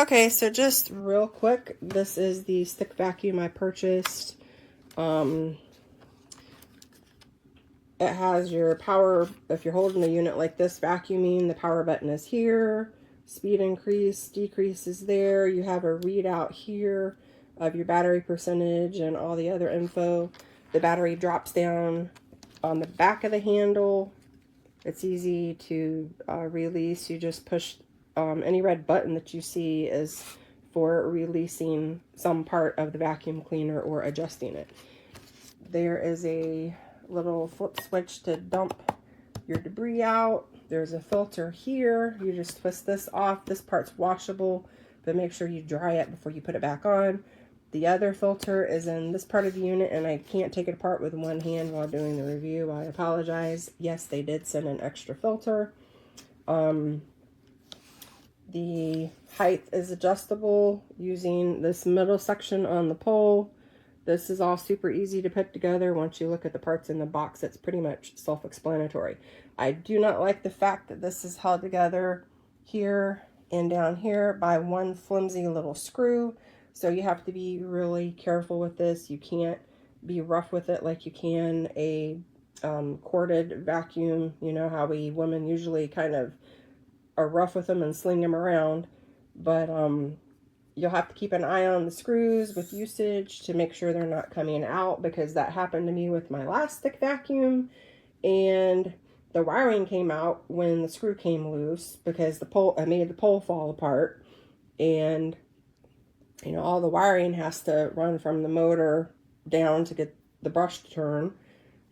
Okay, so just real quick, this is the stick vacuum I purchased. It has your power, if you're holding the unit like this, vacuuming, the power button is here. Speed increase, decrease is there. You have a readout here of your battery percentage and all the other info. The battery drops down on the back of the handle. It's easy to release. You just push any red button that you see is for releasing some part of the vacuum cleaner or adjusting it. There is a little flip switch to dump your debris out. There's a filter here. You just twist this off. This part's washable, but make sure you dry it before you put it back on. The other filter is in this part of the unit, and I can't take it apart with one hand while doing the review. I apologize. Yes, they did send an extra filter. The height is adjustable using this middle section on the pole. This is all super easy to put together. Once you look at the parts in the box, it's pretty much self-explanatory. I do not like the fact that this is held together here and down here by one flimsy little screw. So you have to be really careful with this. You can't be rough with it like you can a corded vacuum. You know how we women usually kind of are rough with them and sling them around. But you'll have to keep an eye on the screws with usage to make sure they're not coming out, because that happened to me with my last stick vacuum, and the wiring came out when the screw came loose because the pole, I made the pole fall apart, and you know, all the wiring has to run from the motor down to get the brush to turn.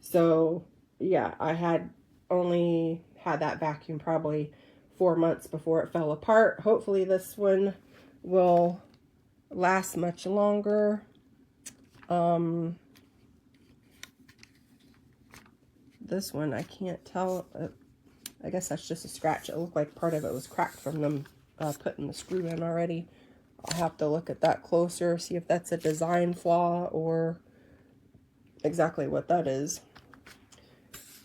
So yeah, I had only had that vacuum probably 4 months before it fell apart. Hopefully this one will last much longer. This one, I can't tell. I guess that's just a scratch. It looked like part of it was cracked from them putting the screw in already. I'll have to look at that closer, see if that's a design flaw or exactly what that is.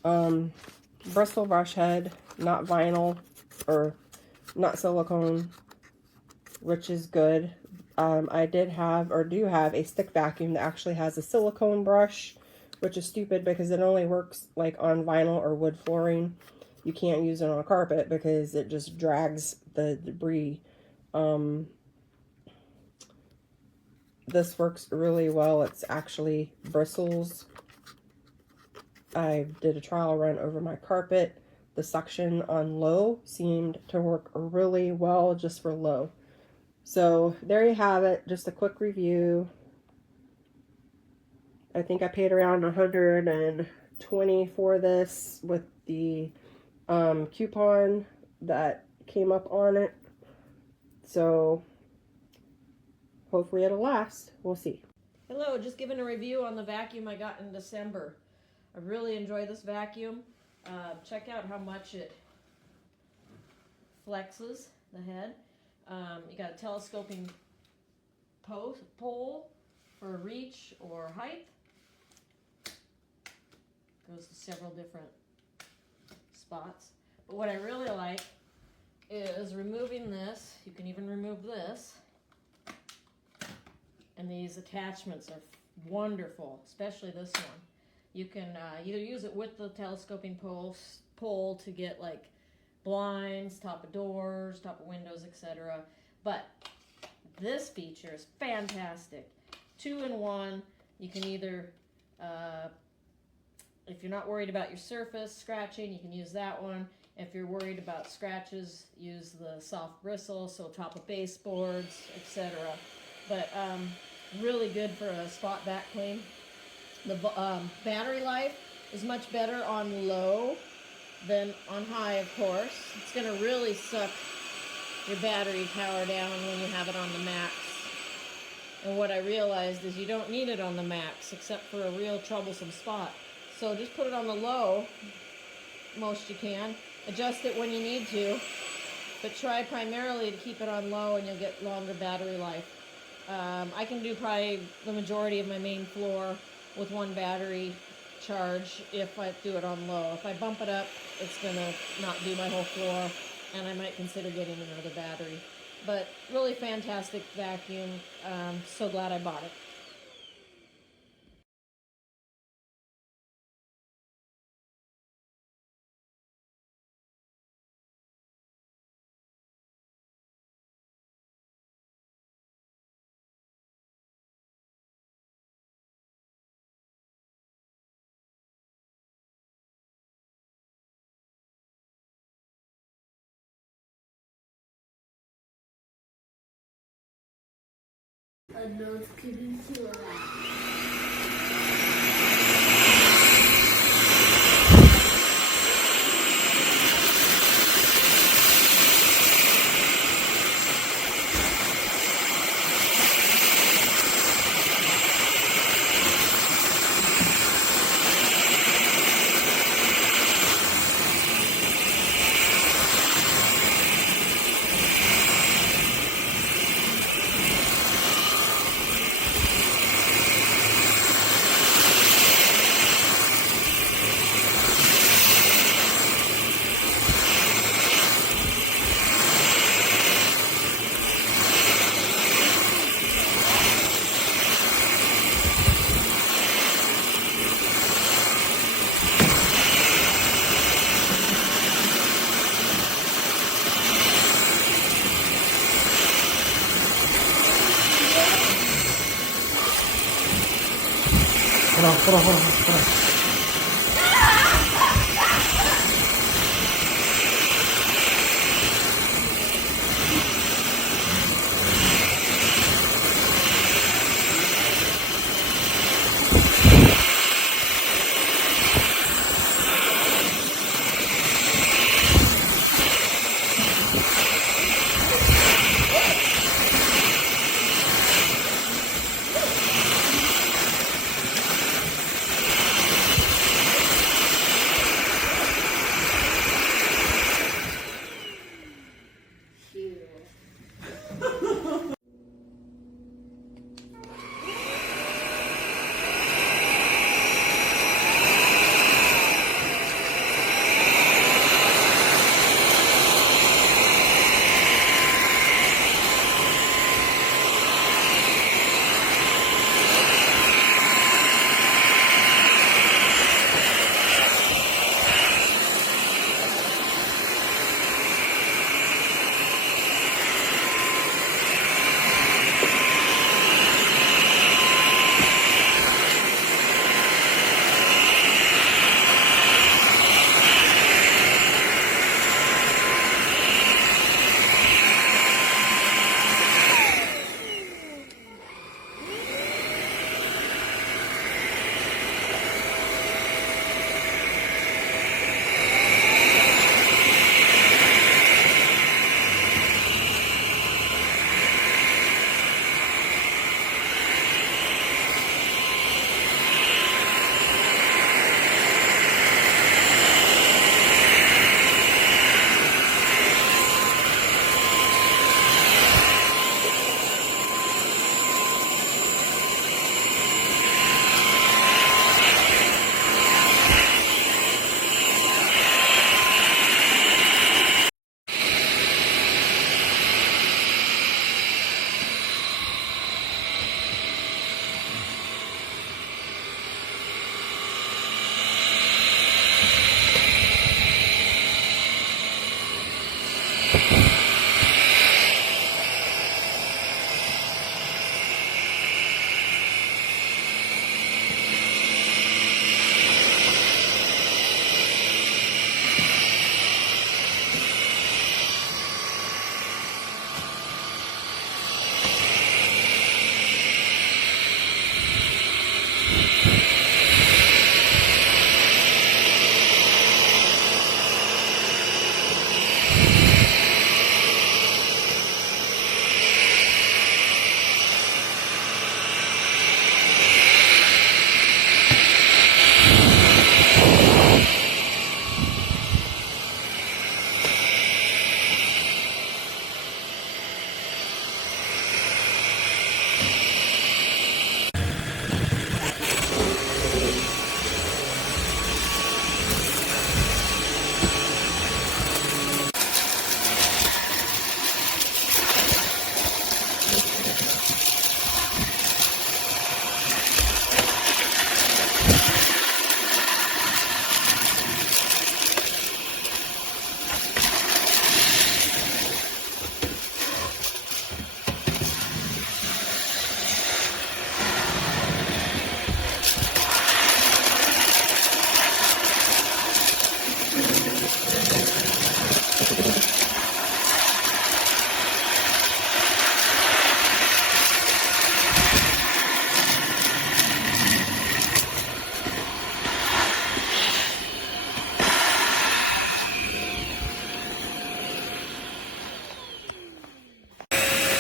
Bristle brush head, not vinyl or not silicone, which is good. I did have, or do have, a stick vacuum that actually has a silicone brush, which is stupid because it only works like on vinyl or wood flooring. You can't use it on a carpet because it just drags the debris. This works really well. It's actually bristles. I did a trial run over my carpet. The suction on low seemed to work really well just for low. So there you have it, just a quick review. I think I paid around $120 for this with the coupon that came up on it. So hopefully it'll last. We'll see. Hello, just giving a review on the vacuum I got in December. I really enjoy this vacuum. Check out how much it flexes the head. You got a telescoping pole for reach or height. Goes to several different spots. But what I really like is removing this. You can even remove this. And these attachments are wonderful, especially this one. You can either use it with the telescoping pole to get like blinds, top of doors, top of windows, etc. But this feature is fantastic. 2-in-1. You can either, if you're not worried about your surface scratching, you can use that one. If you're worried about scratches, use the soft bristle, so top of baseboards, etc. But really good for a spot back clean. The battery life is much better on low than on high, of course. It's going to really suck your battery power down when you have it on the max. And what I realized is you don't need it on the max except for a real troublesome spot. So just put it on the low, most you can. Adjust it when you need to, but try primarily to keep it on low and you'll get longer battery life. I can do probably the majority of my main floor with one battery charge if I do it on low. If I bump it up, it's going to not do my whole floor, and I might consider getting another battery. But really fantastic vacuum. So glad I bought it. Hold on.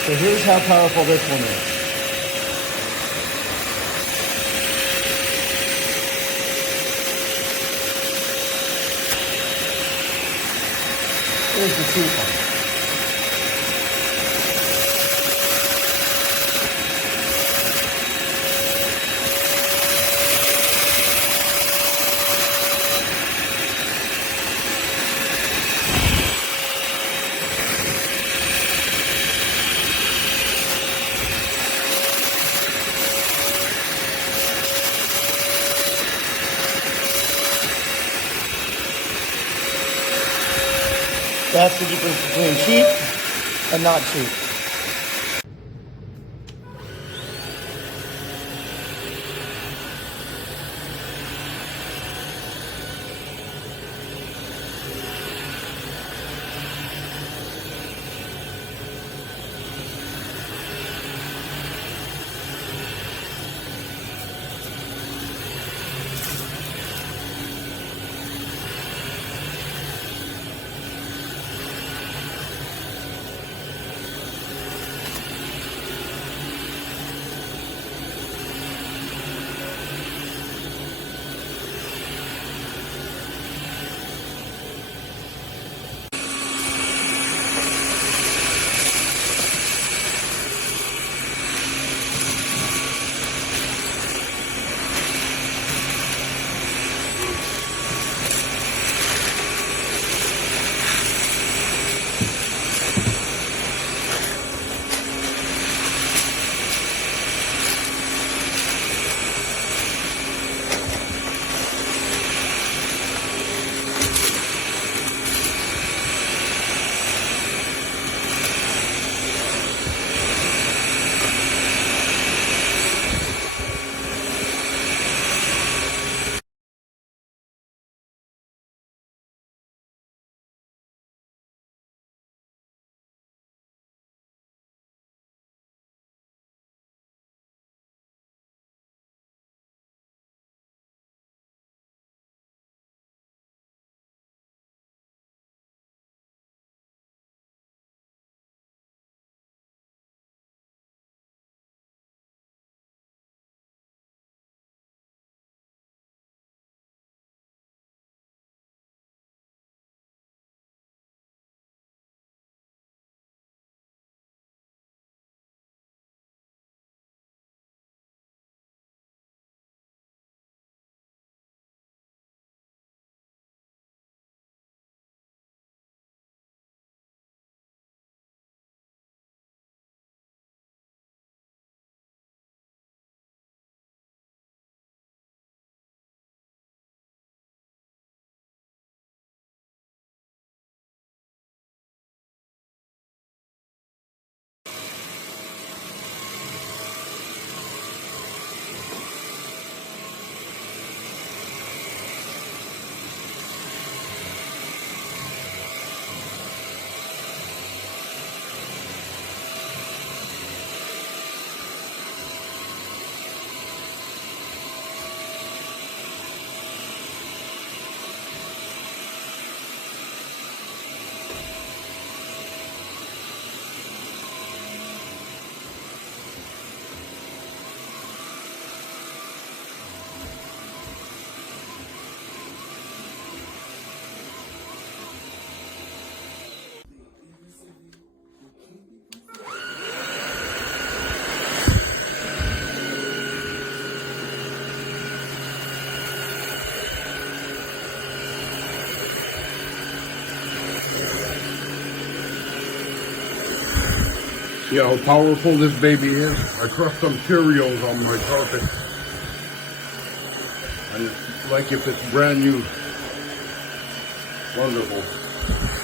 So here's how powerful this one is. Here's the cheap one. That's the difference between cheap and not cheap. See how powerful this baby is? I crushed some Cheerios on my carpet. And it's like if it's brand new. Wonderful.